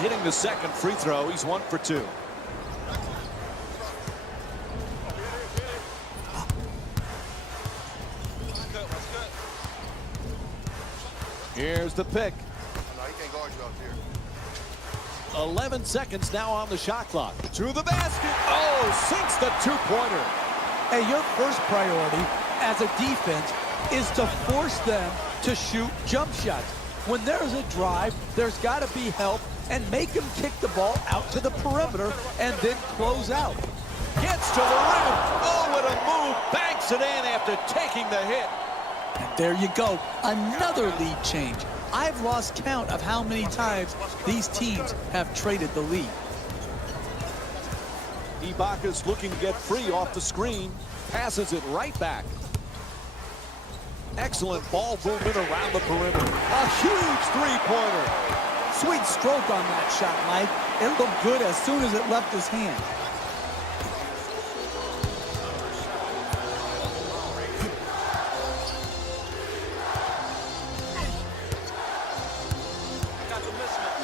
hitting the second free throw. He's 1 for 2. Here's the pick. 11 seconds now on the shot clock. To the basket. Oh, sinks the two-pointer. Hey, your first priority as a defense is to force them to shoot jump shots. When there's a drive, there's got to be help, and make them kick the ball out to the perimeter and then close out. Gets to the rim. Oh, what a move. Banks it in after taking the hit. And there you go, another lead change. I've lost count of how many times these teams have traded the lead. Ibaka's looking to get free off the screen. Passes it right back. Excellent ball movement around the perimeter. A huge three-pointer. Sweet stroke on that shot, Mike. It looked good as soon as it left his hand.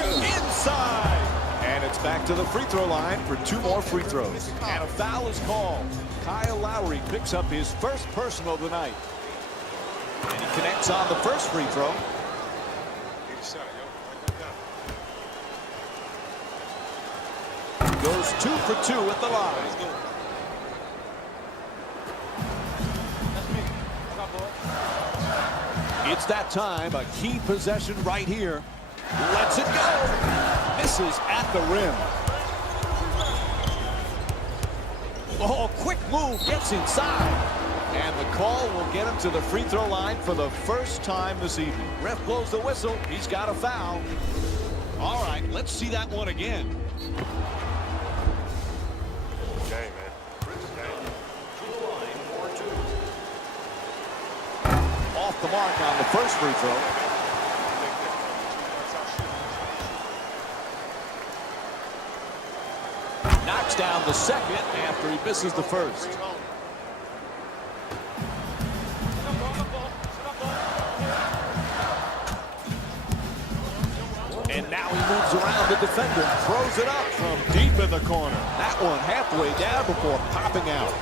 Inside. And it's back to the free throw line for 2 more free throws. And a foul is called. Kyle Lowry picks up his first personal of the night. And he connects on the first free throw. Goes 2 for 2 at the line. It's that time, a key possession right here. Lets it go. Misses at the rim. Oh, quick move, gets inside. And the call will get him to the free throw line for the first time this evening. Ref blows the whistle. He's got a foul. All right, let's see that one again. Game, man. Off the mark on the first free throw. Knocks down the second after he misses the first. And now he moves around the defender and throws it up from deep in the corner. That one halfway down before popping out.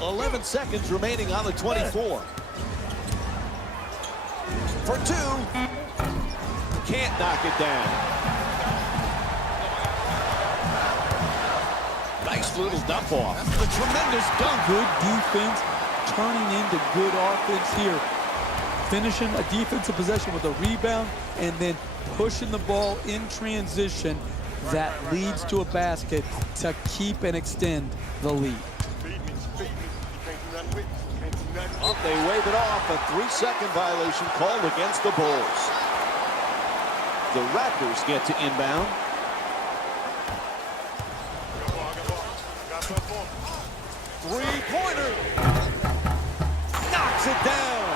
.11 seconds remaining on the 24. For 2. Can't knock it down. Nice little dump off. A tremendous dunk. Good defense turning into good offense here. Finishing a defensive possession with a rebound and then pushing the ball in transition that leads to a basket to keep and extend the lead. Oh, they wave it off. A 3-second violation called against the Bulls. The Raptors get to inbound. Three-pointer. Knocks it down.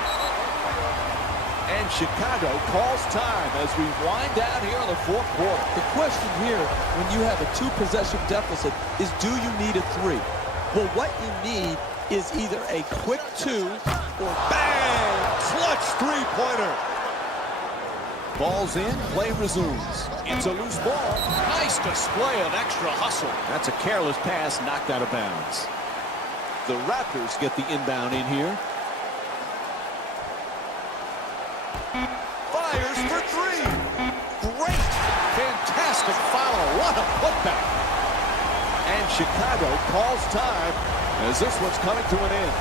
And Chicago calls time as we wind down here in the fourth quarter. The question here, when you have a 2-possession deficit, is do you need a 3? Well, what you need is either a quick 2 or bang! Clutch three-pointer. Ball's in, play resumes. It's a loose ball. Nice display of extra hustle. That's a careless pass knocked out of bounds. The Raptors get the inbound in here. Fires for 3. Great. Fantastic follow. What a putback. And Chicago calls time as this one's coming to an end.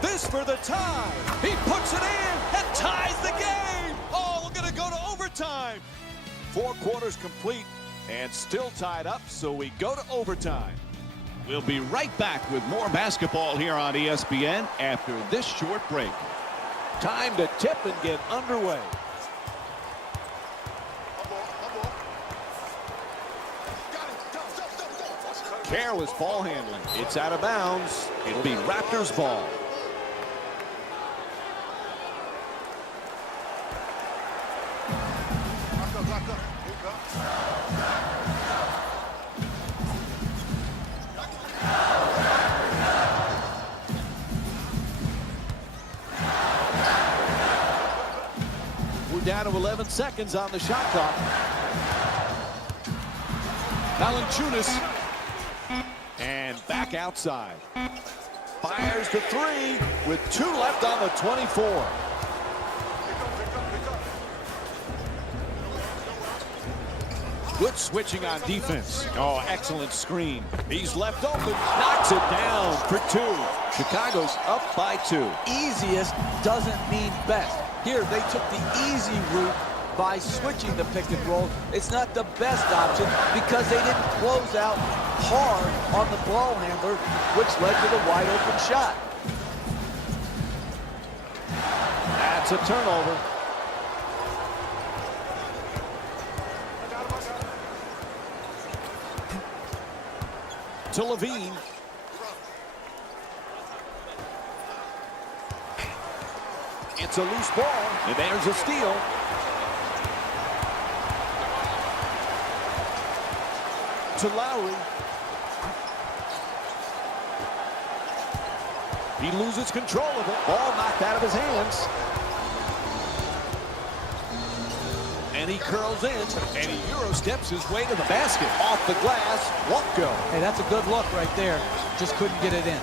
This for the tie. He puts it in and ties the game. Oh, we're going to go to overtime. 4 quarters complete and still tied up, so we go to overtime. We'll be right back with more basketball here on ESPN after this short break. Time to tip and get underway. Careless ball handling. It's out of bounds. It'll be Raptors ball. down to 11 seconds on the shot clock. Valanciunas. And back outside. Fires the three with 2 left on the 24. Good switching on defense. Oh, excellent screen. He's left open. Knocks it down for 2. Chicago's up by 2. Easiest doesn't mean best. Here, they took the easy route by switching the pick and roll. It's not the best option because they didn't close out hard on the ball handler, which led to the wide open shot. That's a turnover. To Levine. It's a loose ball, and there's a steal. To Lowry. He loses control of it. Ball knocked out of his hands. And he curls in, and he Euro steps his way to the basket. Off the glass, won't go. Hey, that's a good look right there. Just couldn't get it in.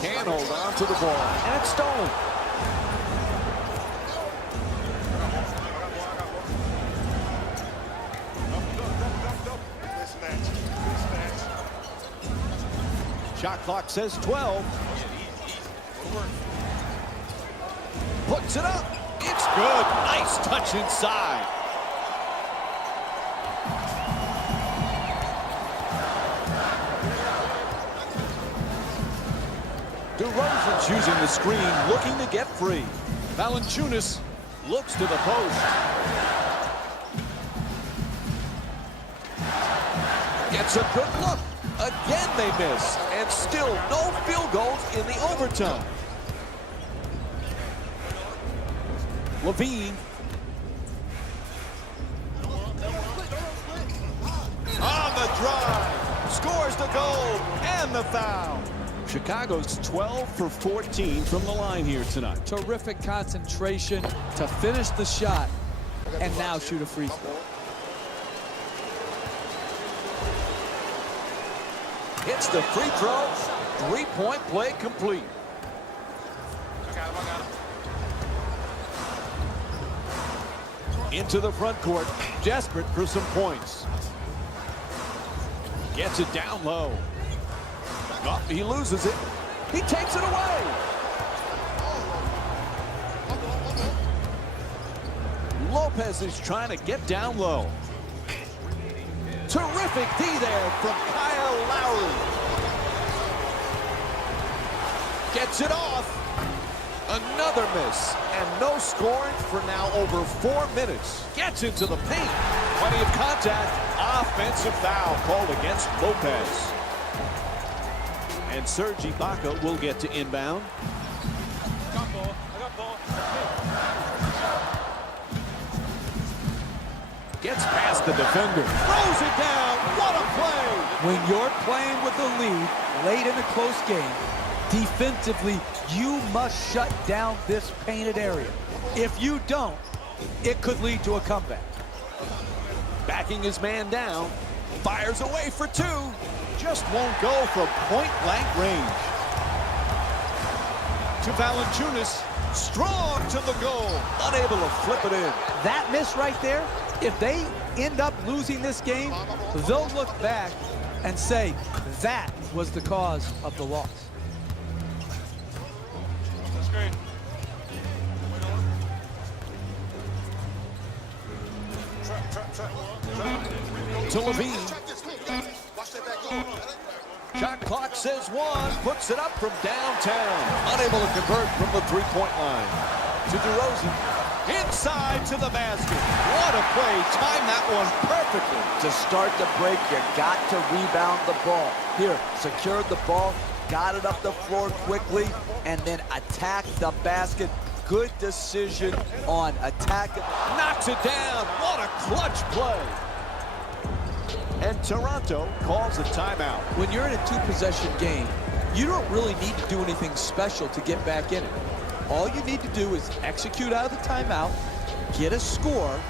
Can't hold on to the ball, and it's stolen. Shot clock says 12. Puts it up. It's good. Nice touch inside. DeRozan's using the screen, looking to get free. Valanciunas looks to the post. Gets a good look. Again they miss, and still no field goals in the overtime. Levine. On the drive. Scores the goal and the foul. Chicago's 12 for 14 from the line here tonight. Terrific concentration to finish the shot and now shoot a free throw. Hits the free throw. 3-point play complete. Into the front court. Desperate for some points. Gets it down low. Oh, he loses it. He takes it away. Lopez is trying to get down low. Terrific D there from Kyle Lowry. Gets it off. Another miss. And no scoring for now over 4 minutes. Gets into the paint. Plenty of contact. Offensive foul called against Lopez. And Serge Ibaka will get to inbound. Gets past the defender. Throws it down. What a play. When you're playing with a lead late in a close game, defensively, you must shut down this painted area. If you don't, it could lead to a comeback. Backing his man down. Fires away for 2. Just won't go from point-blank range. To Valanciunas. Strong to the goal. Unable to flip it in. That miss right there, if they end up losing this game, they'll look back and say that was the cause of the loss. That's great. To Levine. Shot clock says 1. Puts it up from downtown. Unable to convert from the three-point line. To DeRozan. Inside to the basket. What a play. Timed that one perfectly. To start the break, you got to rebound the ball. Here, secured the ball, got it up the floor quickly, and then attacked the basket. Good decision on attacking. Knocks it down. What a clutch play. And Toronto calls a timeout. When you're in a 2-possession game, you don't really need to do anything special to get back in it. All you need to do is execute out of the timeout, get a score,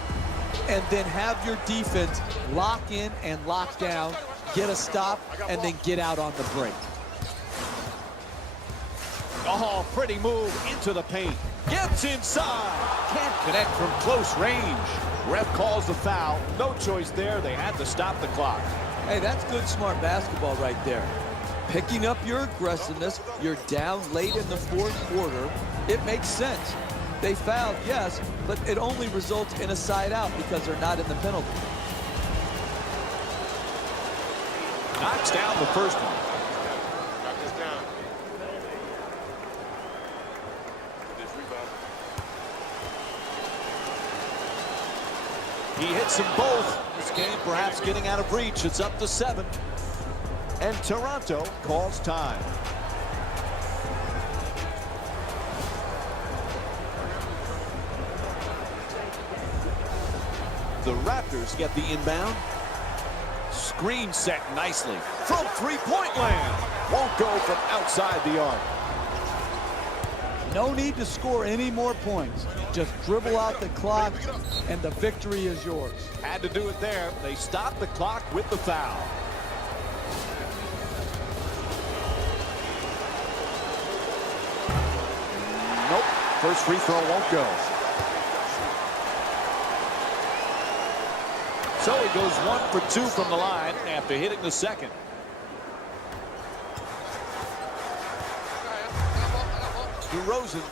and then have your defense lock in and lock down, get a stop, and then get out on the break. Oh, pretty move into the paint. Gets inside. Can't connect from close range. Ref calls the foul. No choice there. They had to stop the clock. Hey, that's good, smart basketball right there. Picking up your aggressiveness. You're down late in the fourth quarter. It makes sense. They fouled, yes, but it only results in a side out because they're not in the penalty. Knocks down the first one. Knock this down. This rebound. He hits them both. This game perhaps getting out of reach. It's up to 7. And Toronto calls time. The Raptors get the inbound. Screen set nicely from three-point land. Won't go from outside the arc. No need to score any more points. Just dribble out the clock, and the victory is yours. Had to do it there. They stopped the clock with the foul. Nope. First free throw won't go. So he goes 1 for 2 from the line after hitting the second. DeRozan.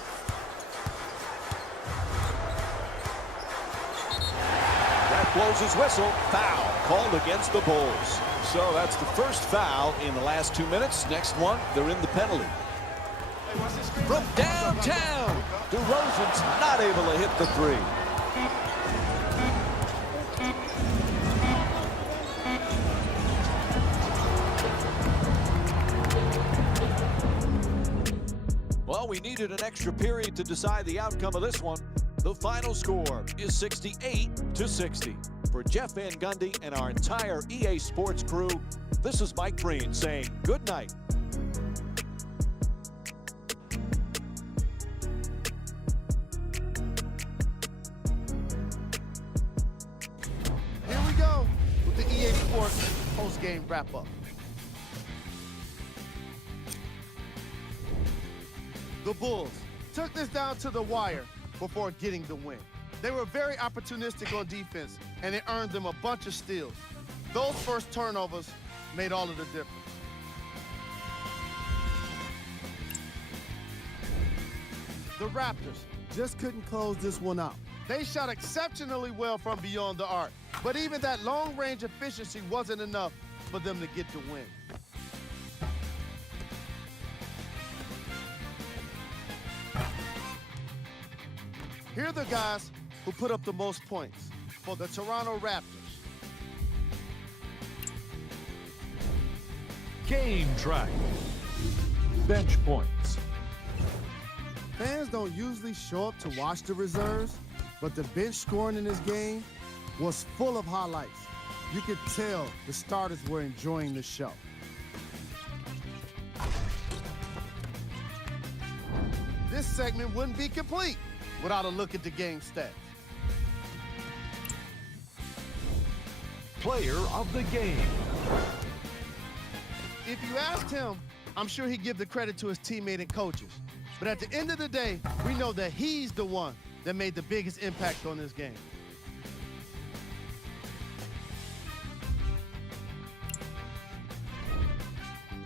Ref blows his whistle. Foul called against the Bulls. So that's the first foul in the last 2 minutes. Next one, they're in the penalty. From downtown, DeRozan's not able to hit the three. Well, we needed an extra period to decide the outcome of this one. The final score is 68-60. For Jeff Van Gundy and our entire EA Sports crew, this is Mike Breen saying good night. Here we go with the EA Sports post-game wrap-up. The Bulls took this down to the wire before getting the win. They were very opportunistic on defense, and it earned them a bunch of steals. Those first turnovers made all of the difference. The Raptors just couldn't close this one out. They shot exceptionally well from beyond the arc, but even that long-range efficiency wasn't enough for them to get the win. Here are the guys who put up the most points for the Toronto Raptors. Game track. Bench points. Fans don't usually show up to watch the reserves, but the bench scoring in this game was full of highlights. You could tell the starters were enjoying the show. This segment wouldn't be complete without a look at the game stats. Player of the game. If you asked him, I'm sure he'd give the credit to his teammate and coaches. But at the end of the day, we know that he's the one that made the biggest impact on this game.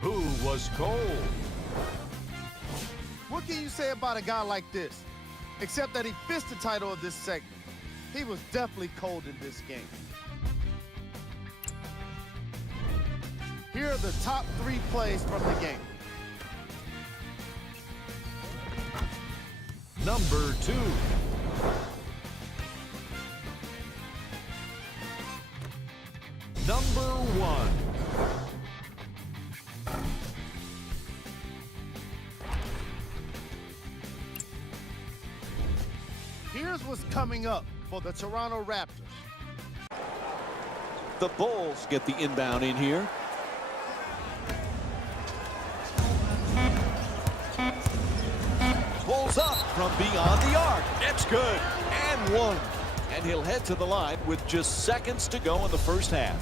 Who was cold? What can you say about a guy like this? Except that he fits the title of this segment. He was definitely cold in this game. Here are the top 3 plays from the game. Number 2. Number 1. Here's what's coming up for the Toronto Raptors. The Bulls get the inbound in here. Pulls up from beyond the arc. It's good. And one. And he'll head to the line with just seconds to go in the first half.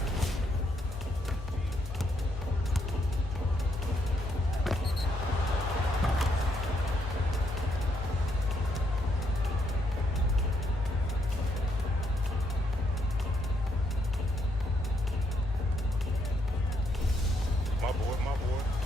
My board, my board.